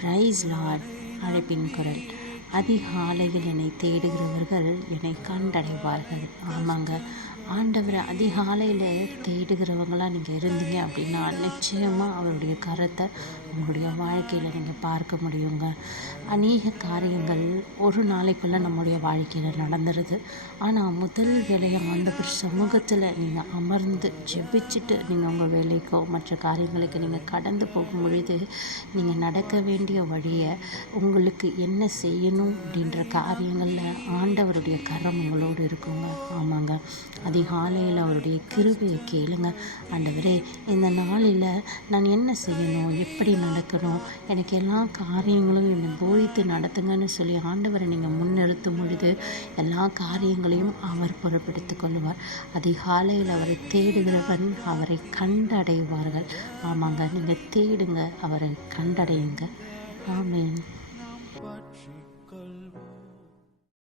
Price Lord. அழைப்பின் குரல். அதிகாலையில் என்னை தேடுகிறவர்கள் என்னை கண்டடைவார்கள். ஆமாங்க, ஆண்டவரை அதிகாலையில் தேடுகிறவங்களாம் நீங்கள் இருந்தீங்க அப்படின்னா நிச்சயமாக அவருடைய கரத்தை உங்களுடைய வாழ்க்கையில் நீங்கள் பார்க்க முடியுங்க. அநேக காரியங்கள் ஒரு நாளைக்குள்ளே நம்முடைய வாழ்க்கையில் நடந்துடுது. ஆனால் முதல் வேலையை ஆண்டவர் சமூகத்தில் நீங்கள் அமர்ந்து ஜெபிச்சுட்டு நீங்கள் உங்கள் வேலைக்கோ மற்ற காரியங்களுக்கு நீங்கள் கடந்து போகும் பொழுது நீங்கள் நடக்க வேண்டிய வழியை உங்களுக்கு என்ன செய்யணும் அப்படின்ற காரியங்களில் ஆண்டவருடைய கரம் உங்களோடு இருக்குங்க. ஆமாங்க, அதிகாலையில் அவருடைய கிருபையை கேளுங்க. ஆண்டவரே, இந்த நாளில் நான் என்ன செய்யணும், எப்படி நடக்கணும், எனக்கு எல்லா காரியங்களும் என்னை போதித்து நடத்துங்கன்னு சொல்லி ஆண்டவரை நீங்கள் முன்னிறுத்தும் பொழுது எல்லா காரியங்களையும் அவர் பொறுப்பெடுத்து கொள்வார். அதிகாலையில் அவரை தேடுகிறவன் அவரை கண்டடைவார்கள். ஆமாங்க, நீங்கள் தேடுங்க, அவரை கண்டடையுங்க. ஆமென்.